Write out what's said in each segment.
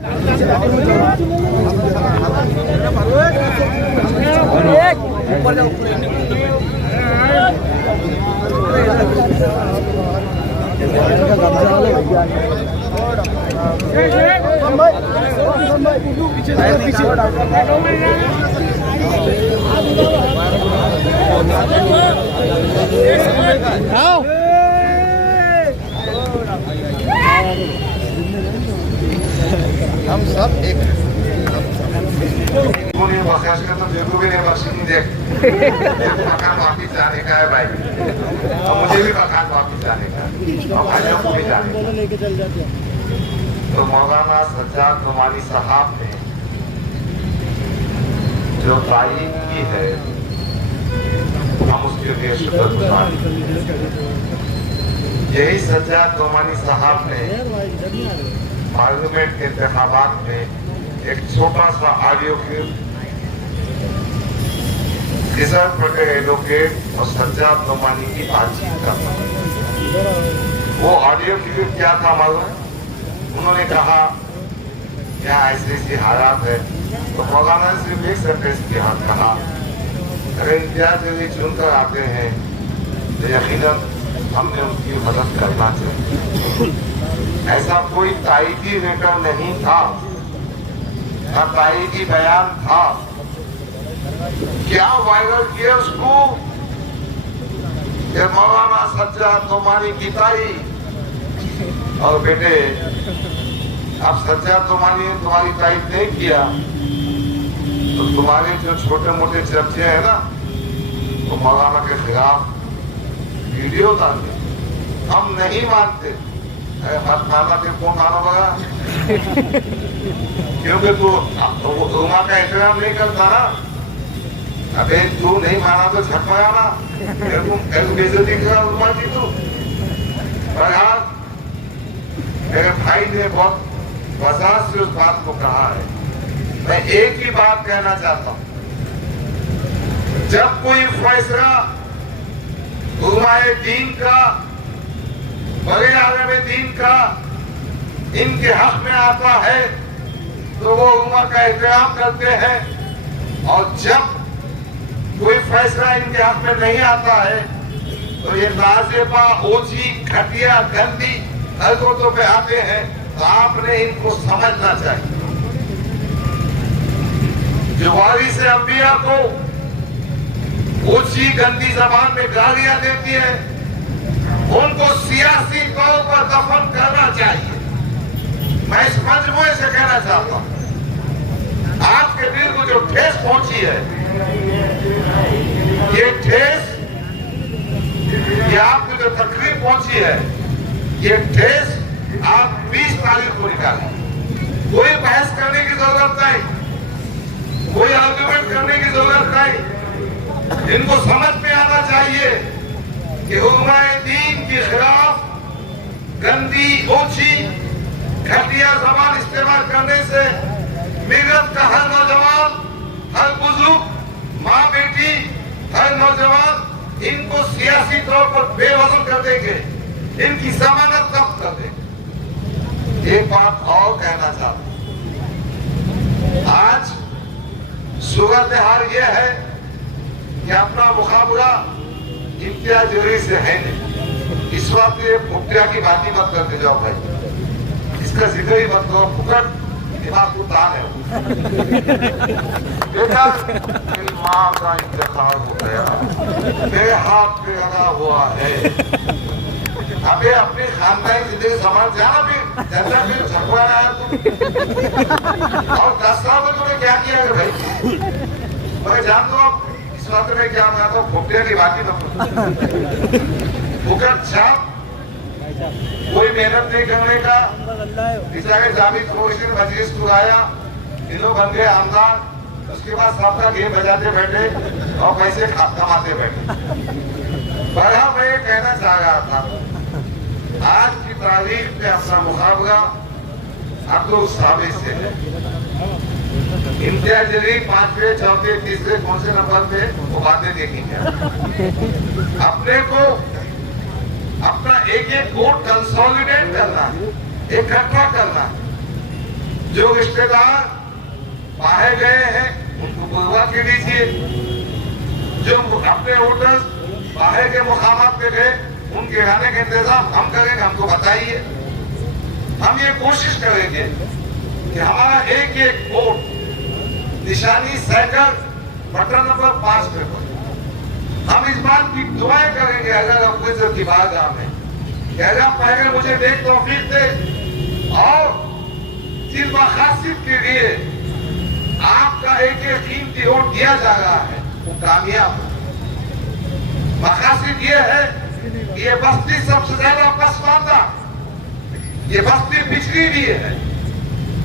हम सब एक बख्श का तो देखो भी नहीं बख्शेंगे मकान वापिस जाने का है भाई और मुझे भी मकान वापिस जाने का और भाइयों को भी जाने का। तो मौलाना सज्जाद नोमानी साहब ने जो तारीफ की है हम उसके लिए शुक्रगुजार। यही सज्जाद नोमानी साहब ने पार्लियामेंट के इंतखाबात में एक छोटा सा ऑडियो क्लिप किसान पटेल एडवोकेट और सज्जाद नोमानी की बातचीत करता। वो ऑडियो क्लिप क्या था मालूम? उन्होंने कहा क्या ऐसी ऐसी हालात है तो मौलाना ने सिर्फ एक सेंटेंस किया, कहा अगर इम्तियाज अली चुनकर आते हैं तो यकीनन हमने उनकी मदद करना चाहिए। ऐसा कोई तारीखी लेटर नहीं था, ना तारीखी बयान था। क्या वायरल किया उसको? मौलाना सज्जाद नोमानी की तारीख। और बेटे अब सज्जाद नोमानी ने तुम्हारी तारीफ नहीं किया तो तुम्हारे जो छोटे मोटे चर्चे हैं ना तो मौलाना के खिलाफ वीडियो डालते हम नहीं मानते। मत माना के कौन मानो बगा क्योंकि तू उमा का एहतराम नहीं करता ना। अबे तू नहीं माना तो झटमाया ना, बेइज्जती करा उमा की तू। मेरे भाई ने बहुत वजाहत से उस बात को कहा है। मैं एक ही बात कहना चाहता हूं, जब कोई फैसला उलमाए दीन का, बड़े आलम दीन का इनके हक में आता है तो वो उम्मा का एहतराम करते हैं, और जब कोई फैसला इनके हक में नहीं आता है तो ये नाजेबा, ओछी, घटिया, गंदी हरकतों पे आते हैं। तो आपने इनको समझना चाहिए। जो वारिस अंबिया को ओछी गंदी जबान में गालियां देती है उनको सियासी तौर पर दफन करना चाहिए। मैं इस मजमुए से कहना चाहता हूं, आपके दिल को जो ठेस पहुंची है, ये ठेस, ये आपको जो तकलीफ पहुंची है, ये ठेस आप 20 तारीख को निकालें। कोई बहस करने की जरूरत नहीं, कोई आर्गुमेंट करने की जरूरत नहीं। इनको समझ में आना चाहिए कि उलमाए दीन के खिलाफ गंदी, ओछी, घटिया जबान इस्तेमाल करने से मिलत का हर नौजवान, हर बुजुर्ग, माँ बेटी, हर नौजवान इनको सियासी तौर पर बेवजन कर देंगे, इनकी जमानत जब्त कर देंगे। एक बात और कहना चाहता हूं, आज सूरत हाल यह है कि अपना मुकाबला इम्तियाज अली से है नहीं। इस वक्त ये फुटिया की बात ही मत करते जाओ भाई, इसका जिक्र ही मत करो, फुकट दिमाग को तान है। बेटा मेरी माँ का इंतकाल हो गया, मेरे हाथ पे लगा हुआ है। अबे अपनी खानदानी जिंदगी संभाल जाना, फिर जैसा फिर झपड़ा रहा है तुम। और 10 साल में तुमने क्या किया है भाई? मैं जान दो इस वक्त में क्या मैं तो फुटिया की बात ही तो फुकट छाप, कोई मेहनत नहीं करने का। बेचारे जावेद कोशिश मजलिस बुलाया, तीनों बन गए आमदार, उसके बाद सबका गेम बजाते बैठे और पैसे कमाते बैठे। बड़ा मैं ये कहना चाह रहा था, आज की तारीख में अपना मुकाबला अब्दुल साबित से है। इम्तियाज अली 5वें, 4थे, 3रे कौन से नंबर पे वो बातें देखेंगे। अपने को अपना एक एक वोट कंसोलिडेट करना है, इकट्ठा करना है। जो रिश्तेदार बाहर गए हैं उनको बुलवा के दीजिए, जो अपने वोटर्स बाहर के मुकामात पे गए उनके आने का इंतजाम हम करेंगे, हमको बताइए। हम ये कोशिश करेंगे कि हमारा एक एक वोट निशानी सेकर बटन नंबर 5 पे हो। हम इस बात की दुआएं करेंगे अगर अफजल की बारगाह में कि अगर पहले मुझे नेक तौफीक दे और जिस मकासद के लिए आपका एक एक कीमती वोट दिया जा रहा है वो कामयाब हो। मकासद ये है कि ये बस्ती सबसे ज्यादा पसमानदा, ये बस्ती पिछड़ी भी है,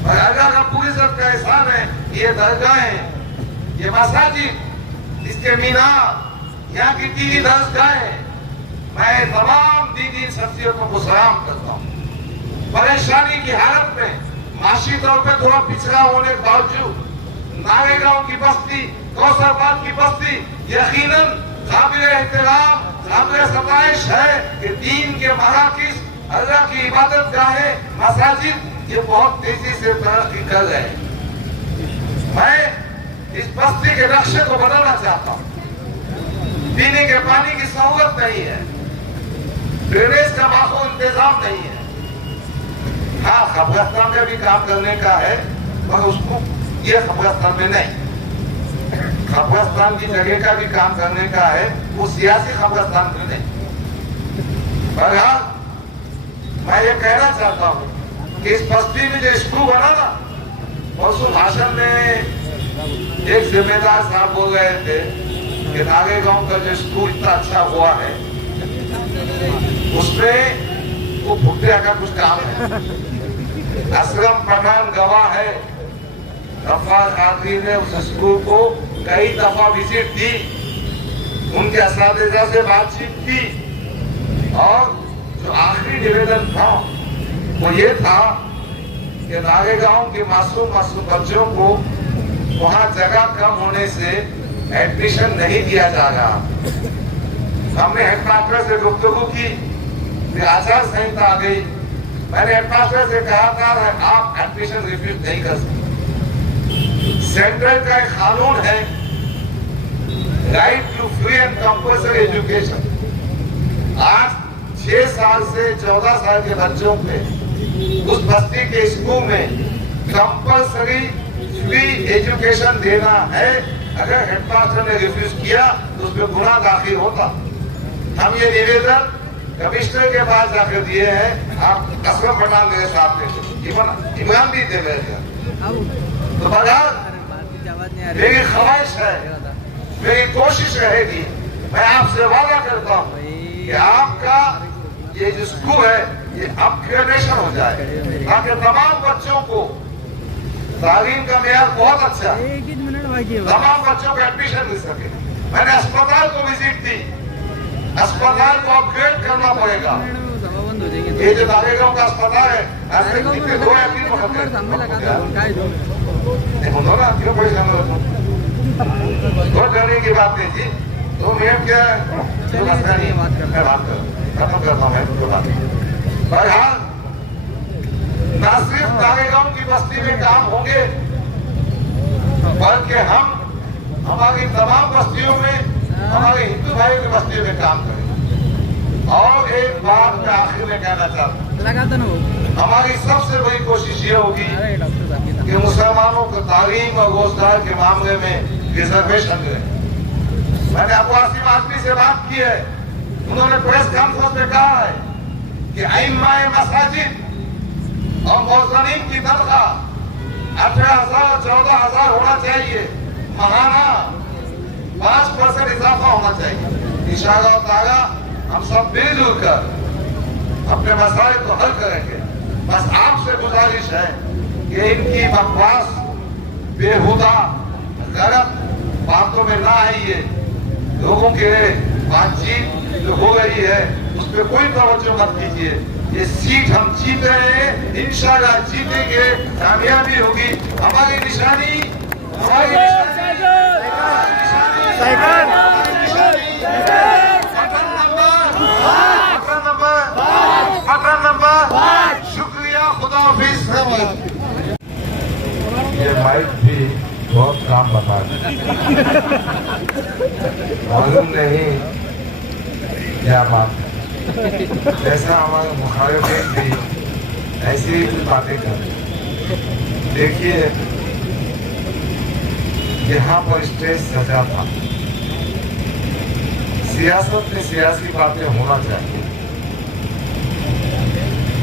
और अगर अब्बू इज्जत का एहसान है ये दरगाहें, ये मसाजिद, इसके मीनार, यहाँ की दीनी दरगाहें, मैं तमाम दीनी शख्सियतों को सलाम करता हूँ। परेशानी की हालत में माशी तौर पर थोड़ा पिछड़ा होने के बावजूद नारेगांव की बस्ती, कौसरबाद की बस्ती यकीनन काबिल एहतराम, काबिल सताइश है कि दीन के मराकिज़, अल्लाह की इबादत गाहें, मसाजिद ये बहुत तेजी से तरक्की कर रहे हैं। मैं इस बस्ती के नक्शे को बदलना चाहता हूँ। पीने के पानी की सहूलत नहीं है, ड्रेनेज का माकूल इंतजाम नहीं है। हाँ, कब्रिस्तान में भी काम करने का है, मगर उसको ये कब्रिस्तान में नहीं, कब्रिस्तान की जगह का भी काम करने का है, वो सियासी कब्रिस्तान में नहीं। बहरहाल मैं ये कहना चाहता हूँ कि इस बस्ती में जो स्कूल बना ना, परसों भाषण में एक जिम्मेदार साहब बोल रहे थे कि नारेगांव का जो स्कूल इतना अच्छा हुआ है उसमें वो भुट्टिया का कुछ काम है। असलम पठान गवाह है, रफाक आदमी ने उस स्कूल को कई दफा विजिट दी, उनके असातिज़ा से बातचीत की, और जो आखिरी निवेदन था वो ये था कि नारेगांव के मासूम बच्चों को वहाँ जगह कम होने से एडमिशन नहीं दिया जा रहा। हमने हेडमास्टर से गुफ्तगू की, आचार संहिता आ गई। मैंने हेडमास्टर से कहा था आप एडमिशन रिफ्यूज नहीं कर सकते। सेंट्रल का एक कानून है, right to free and compulsory education. आज 6 साल से 14 साल के बच्चों पे उस बस्ती के स्कूल में कंपल्सरी फ्री एजुकेशन देना है। अगर हेडमास्टर ने रिफ्यूज किया तो उसमें गुनाह दाखिल होता। हम ये निवेदन कमिश्नर के पास जाकर दिए हैं, आप असलम पठान मेरे साथ थे, इमरान भी दे रहे थे। तो बहरहाल मेरी ख्वाहिश है, मेरी कोशिश रहेगी, मैं आपसे वादा करता हूँ कि आपका ये जो स्कूल है ये अपग्रेडेशन हो जाए, ताकि तमाम बच्चों को तालीम का मेयार बहुत अच्छा है, तमाम बच्चों को एडमिशन मिल सके। मैंने अस्पताल को विजिट दी, अस्पताल को अपग्रेड करना पड़ेगा। ये जो नारेगांव का अस्पताल है, ऐसे कितने 2 या 3 बहुत डरने की बात नहीं थी। 2 मिनट क्या मैं बात खत्म करता हूँ। बहरहाल न सिर्फ नारेगांव की बस्ती में काम होंगे, बल्कि हम हमारी तमाम बस्तियों में, हमारे हिंदू भाइयों की बस्ती में काम करें। और एक बात मैं आखिर में कहना चाहता हूँ, हमारी सबसे बड़ी कोशिश ये होगी कि मुसलमानों को तालीम और रोजगार के मामले में रिजर्वेशन दें। मैंने अबू आसिम आदमी से बात की है, उन्होंने प्रेस कॉन्फ्रेंस में कहा है कि इमाम मसाजिद और मौज़नीन की तनख्वाह 18,000 14,000 होना चाहिए, महाना 5% इजाफा होना चाहिए। इंशाअल्लाह ताला हम सब मिलजुल कर अपने मसाइल को हल करेंगे। बस आपसे गुजारिश है कि इनकी बकवास, बेहुदा, गलत बातों में ना आइए। लोगों के बातचीत जो हो रही है उस पर कोई तवज्जो मत कीजिए। ये सीट हम जीत रहे हैं, इंशाअल्लाह जीतेंगे, कामयाबी होगी। हमारी निशानी बटन नंबर। शुक्रिया, खुदा हाफिज। माइक भी बहुत काम बता मालूम नहीं क्या बात है। जैसा हमारे मुखालिफिन भी ऐसी ही बातें कर रहे। देखिए यहाँ पर स्टेज सजा था। सियासत में सियासी बातें होना चाहिए,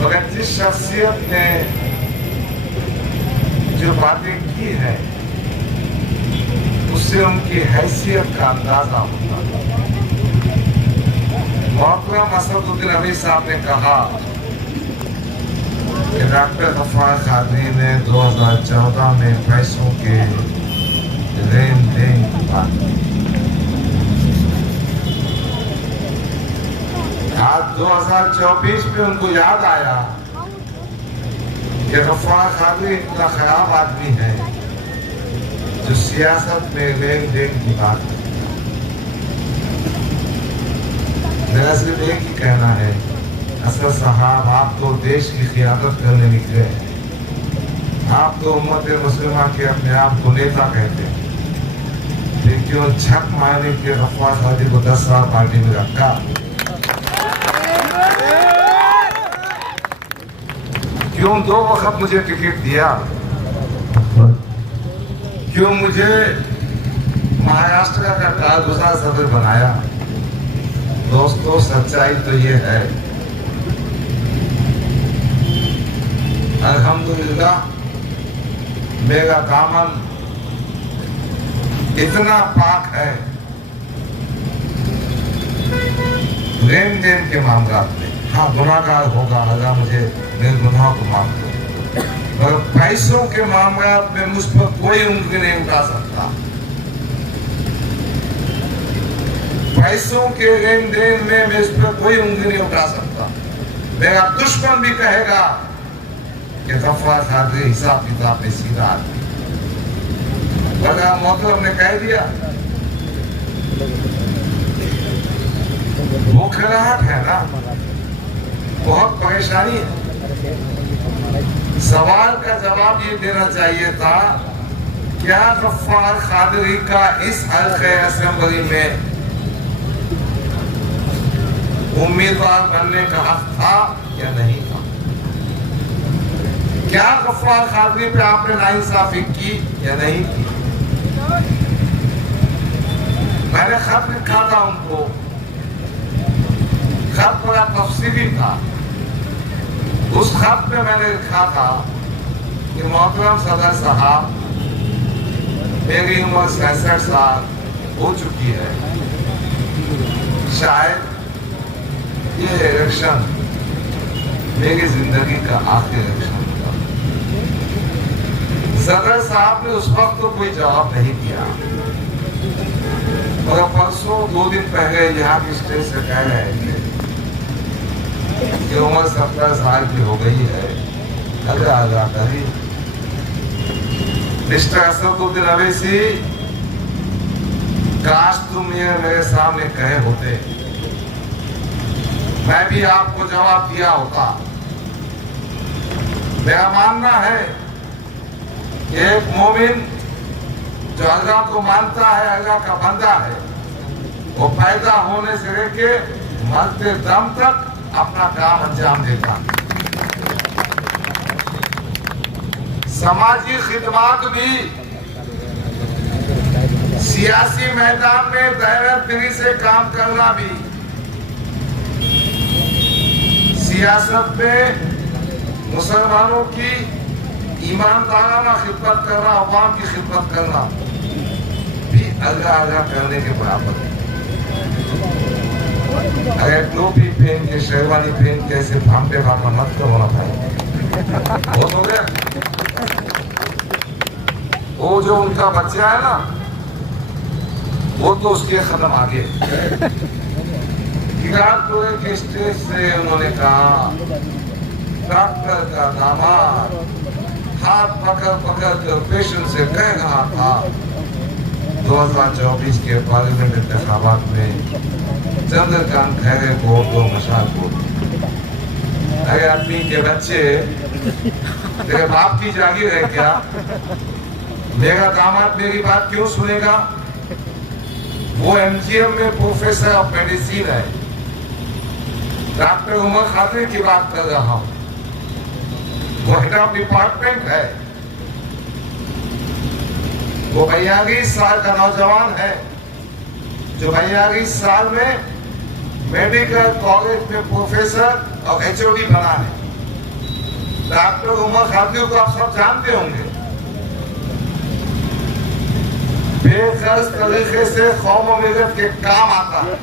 मगर जिस शख्सियत ने जो बातें की है उससे उनकी हैसियत का अंदाजा होता है। मोहतरम असदुद्दीन अवी साहब ने कहा कि डॉक्टर गफ्फार कादरी ने 2014 में पैसों के लेन देन की बात की। आज 2024 में उनको याद आया कि गफ्फार कादरी इतना खराब आदमी है जो सियासत में लेन देन की बात है। मेरा सिर्फ एक ही कहना है, असद साहब आप तो देश की खियादत करने निकले हैं। आप तो उम्मत मुस्लिमा के अपने आप को नेता कहते हैं, फिर क्यों झक मारने के गफ्फार कादरी को 10 साल पार्टी में रखा? क्यों 2 वक्त मुझे टिकट दिया? क्यों मुझे महाराष्ट्र का कारगुजार सदर बनाया? दोस्तों सच्चाई तो ये है, अल्हम्दुलिल्लाह मेरा दामन इतना पाक है लेन देन के मामला में। हाँ गुनाहगार होगा, अल्लाह मुझे निर्गुनाह को माफ दो, पर पैसों के मामला में मुझ पर कोई उंगली नहीं उठा सकता। पैसों के लेन देन में मैं इस पर कोई उंगली नहीं उठा सकता। मेरा दुश्मन भी कहेगा कि गफ्फार कादरी हिसाब किताब में सीधा आदमी। मोहतरम ने कह दिया मुखराहट है ना, बहुत परेशानी है। सवाल का जवाब ये देना चाहिए था, क्या गफ्फार कादरी का इस हल्के असेंबली में उम्मीदवार बनने का हक था या नहीं था? क्या गफ्फार कादरी पे आपने नाइंसाफी की या नहीं की? मैंने खत लिखा था उनको, खत बड़ा तफसीली था। उस खत में मैंने लिखा था कि मोहतरम सदर साहब मेरी उम्र 66 साल हो चुकी है, शायद ये इलेक्शन मेरी जिंदगी का आखिरी इलेक्शन होगा। सदर साहब ने उस वक्त तो कोई जवाब नहीं दिया, मगर परसों 2 दिन पहले यहाँ की स्टेज से कह रहे थे कि उम्र 70 साल की हो गई है, अल्लाह करी। मिस्टर असदुद्दीन अवैसी, काश तुम ये मेरे सामने कहे होते, मैं भी आपको जवाब दिया होता। मेरा मानना है कि एक मोमिन जो अल्लाह को मानता है, अल्लाह का बंदा है, वो पैदा होने से लेके मरते दम तक अपना काम अंजाम देता। समाजी खिदमत भी, सियासी मैदान में गैरतदिली से काम करना भी, सियासत में मुसलमानों की ईमानदाराना खिदमत करना, अवाम की खिदमत करना भी अल्लाह करने के बराबर है। अगर टोपी पहन के, शेरवानी पहन के ऐसे भामटे भागना मत करो ना भाई, बहुत हो गया। वो जो उनका बच्चा है ना, वो तो उसके कदम आगे। के स्टेज से उन्होंने कहा, डॉक्टर का दामाद हाथ पकड़ पकड़ कर पेशेंट से कह रहा था 2024 के पार्लियामेंट इंतखाबात में चंद्रकांत खैरे को तो मशाल को। अरे आदमी के बच्चे तेरे बाप की जागीर है क्या? मेरा दामाद मेरी बात क्यों सुनेगा? वो एमजीएम में प्रोफेसर ऑफ मेडिसिन है। डॉक्टर उमर खादरी की बात कर रहा हूं, वो हेड ऑफ डिपार्टमेंट है। वो 42 साल का नौजवान है जो 42 साल में मेडिकल कॉलेज में प्रोफेसर और एचओडी बना है। डॉक्टर उमर खादरी को आप सब जानते होंगे। बेखर्च तरीके से कौम और मिल्लत के काम आता है।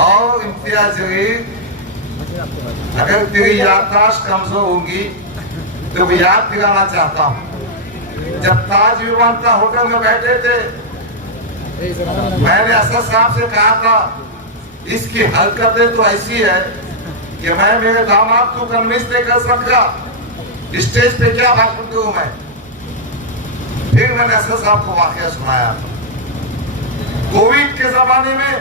और इम्तियाज जलील, अगर तेरी याददाश्त कमजोर होगी तो मैं याद दिलाना चाहता हूँ, जब ताज विमानता होटल में बैठे थे, मैंने असद साहब से कहा था इसकी हरकतें तो ऐसी है कि मैं मेरे दामाद को कन्विंस नहीं कर सकता, स्टेज पे क्या भाषण दूं मैं। फिर मैंने असद साहब को वाकया सुनाया। कोविड के जमाने में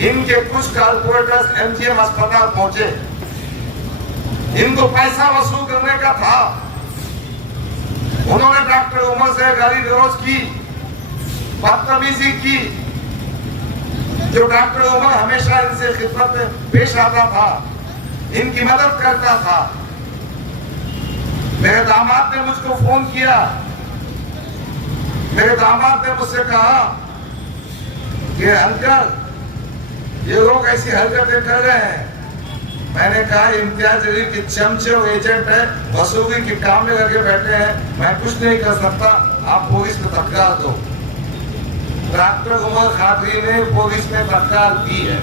इनके कुछ कारपोरेटर्स एमजीएम अस्पताल पहुंचे, इनको पैसा वसूल करने का था। उन्होंने डॉक्टर उमर से गाली गलौज की, बदतमीजी की। जो डॉक्टर उमर हमेशा इनसे खिदमत में पेश आता था, इनकी मदद करता था। मेरे दामाद ने मुझको फोन किया, मेरे दामाद ने मुझसे कहा कि अंकल ये लोग ऐसी हरकतें कर रहे हैं। मैंने कहा इम्तियाज जलील के चमचे और एजेंट है, वसूली के काम में लगे बैठे हैं, मैं कुछ नहीं कर सकता, आप पुलिस को तत्काल दो। डॉक्टर उमर खादरी ने पुलिस में तत्काल दी है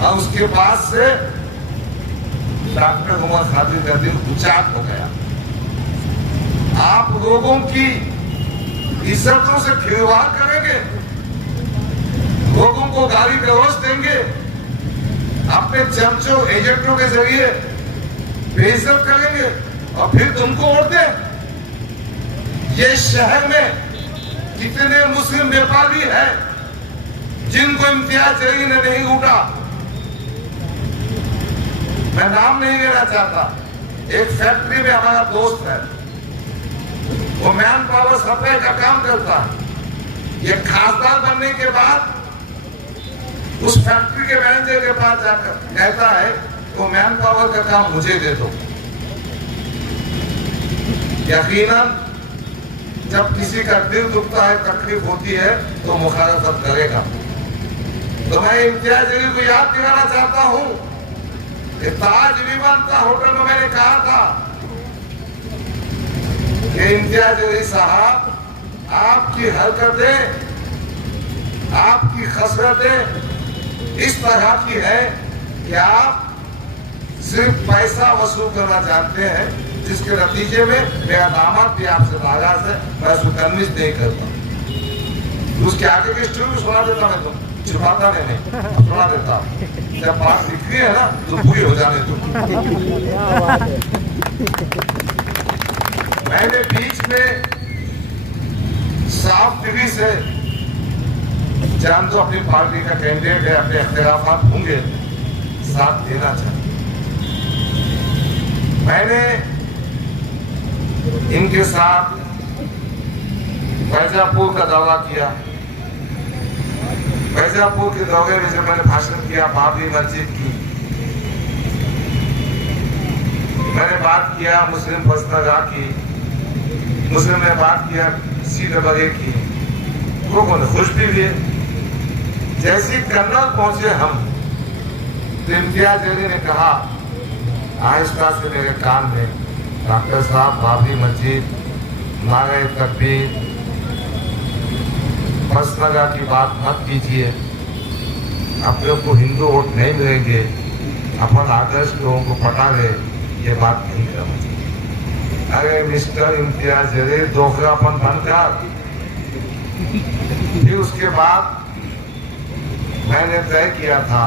और उसके बाद से डॉक्टर उमर खादरी का दिल उचाट हो गया। आप लोगों की इज्जतों से खिलवाड़ करेंगे, लोगों को गाली गलौज देंगे, अपने चमचों एजेंटों के जरिए बेइज्जत करेंगे और फिर तुमको वोट दें। ये शहर में कितने मुस्लिम व्यापारी हैं जिनको इम्तियाज जलील ने नहीं लूटा। मैं नाम नहीं लेना चाहता। एक फैक्ट्री में हमारा दोस्त है, वो मैन पावर सप्लाई का काम करता है। ये खासदार बनने के बाद उस फैक्ट्री के मैनेजर के पास जाकर कहता है वो मैन पावर का काम मुझे दे दो। यकीनन जब किसी का दिल दुखता है, तकलीफ होती है तो मुखालफत करेगा। तो मैं इम्तियाज जलील को याद दिलाना चाहता हूं कि ताज विमानता होटल में मैंने कहा था कि इम्तियाज जलील साहब, आपकी हरकतें, आपकी खसरतें इस तरह की है कि आप सिर्फ पैसा वसूल करना चाहते हैं, जिसके नतीजे में मेरा दामाद भी आपसे नाराज है, मैं उसको कन्विंस नहीं करता। उसके आगे की स्टोरी भी सुना देता मैं, तो छुपाता नहीं, सुना देता। जब बात दिख रही है ना तो पूरी हो जाने दो। मैंने बीच में साफ दिली से, जान तो अपनी पार्टी का कैंडिडेट है, अपने इख्तिलाफात होंगे, साथ देना चाहिए। मैंने इनके साथ बैजापुर का दौरा किया। बैजापुर के दौरे में जब मैंने भाषण किया बाबरी मस्जिद की, मैंने बात किया मुस्लिम फस्तगा की, मुस्लिम ने बात किया CAA की, लोगों ने खुश भी हुए। जैसे कर्नल पहुंचे हम, तो इम्तियाज जलील ने कहा आहिस्ता से मेरे कान में, डॉक्टर साहब बाबरी मस्जिद, नारे तकबीर, फस्तगा की बात मत कीजिए, आप लोग को हिंदू वोट नहीं मिलेंगे, अपन आदर्श लोगों को पटा ले, ये बात नहीं करना चाहिए। अरे मिस्टर इम्तियाज जलील, दोखलापन बनकर फिर उसके बाद मैंने तय किया था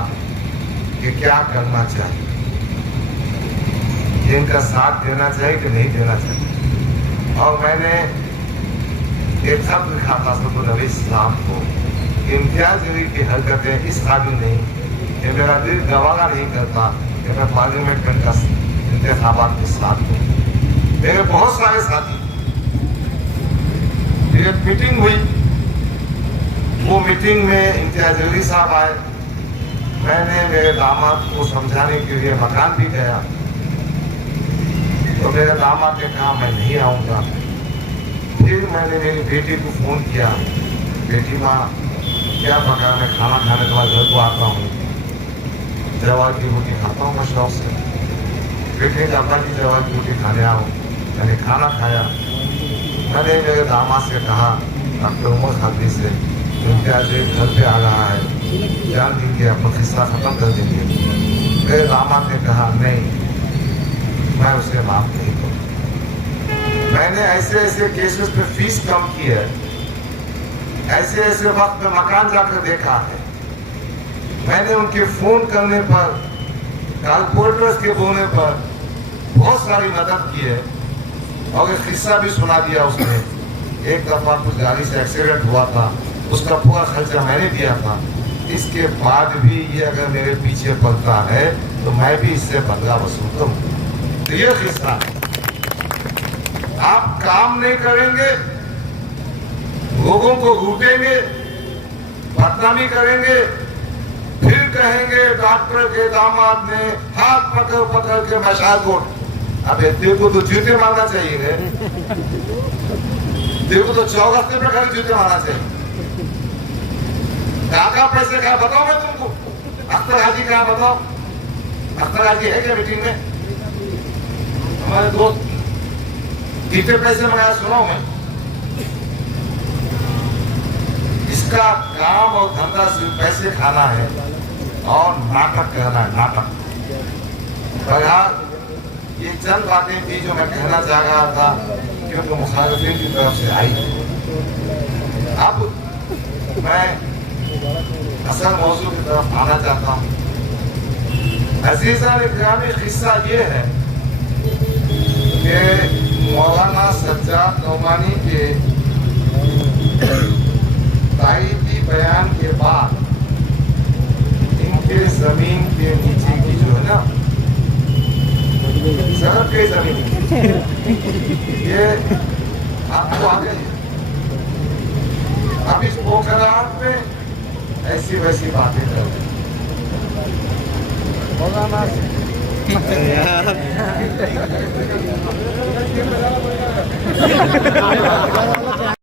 कि क्या करना चाहिए, इनका साथ देना चाहिए कि नहीं देना चाहिए। और मैंने एक खत लिखा था सदर नबी साहब को, इम्तियाज जलील की हरकतें इस काबिल नहीं कि मेरा दिल गवारा नहीं करता कि मैं पार्लियामेंट में इंतखाबात के साथ हूँ। मेरे बहुत सारे साथी फिर एक मीटिंग हुई, वो मीटिंग में इम्तियाज अली साहब आए। मैंने मेरे दामाद को समझाने के लिए मकान भी गया, तो मेरे दामाद ने कहा मैं नहीं आऊँगा। फिर मैंने मेरी बेटी को फ़ोन किया, बेटी माँ क्या पका, मैं खाना खाने तुम्हारे घर को आता हूँ, जवार की रोटी खाता हूँ मैं शौक से। बेटी ने अब्बा की जवार की रोटी खाने आओ। मैंने खाना खाया। मैंने मेरे दामाद से कहा डॉक्टर उमर खादी से, इम्तियाज घर पे आ रहा है, जान देंगे, अपना किस्सा ख़त्म कर देंगे। मेरे दामाद ने कहा नहीं, मैं उसे माफ नहीं करूँ। मैंने ऐसे ऐसे केसेस पे फीस कम की है, ऐसे ऐसे वक्त में मकान जाकर देखा है। मैंने उनके फोन करने पर, कारपोरेटर्स के बोलने पर बहुत सारी मदद की है, और एक किस्सा भी सुना दिया उसने। एक दफा कुछ गाड़ी से एक्सीडेंट हुआ था, उसका पूरा खर्चा मैंने दिया था। इसके बाद भी ये अगर मेरे पीछे पड़ता है तो मैं भी इससे बदला वसूलता हूँ। तो ये किस्सा है। आप काम नहीं करेंगे, लोगों को लूटेंगे, बदनामी करेंगे, फिर कहेंगे डॉक्टर के दामाद ने हाथ पकड़ पकड़ के मशाल को। अब तेरे को तो जूते मारना चाहिए, तेरे को तो चौरास्ते पे खड़े जूते मारना चाहिए। कहाँ पैसे कहा बताओ, मैं तुमको अख्तर हाजी कहा बताओ। अख्तर हाजी है क्या मीटिंग में? हमारे दोस्त कितने पैसे मंगाया सुनाओ मैं। इसका काम और धंधा सिर्फ पैसे खाना है और नाटक करना है, नाटक। बहरहाल ये चंद बातें थी जो मैं कहना चाह रहा था, क्योंकि मुखालिफिन की तरफ से आई। अब मैं असल मौजू की तरफ आना चाहता हूँ। अजीज़ान इकरामी, किस्सा ये है कि मौलाना सज्जाद नौमानी के तारीखी बयान के बाद इनके जमीन के नीचे की जो है ना, सड़क के जमीन, ये आपको आ गई। अब इस पोखराट में ऐसी वैसी बातें कर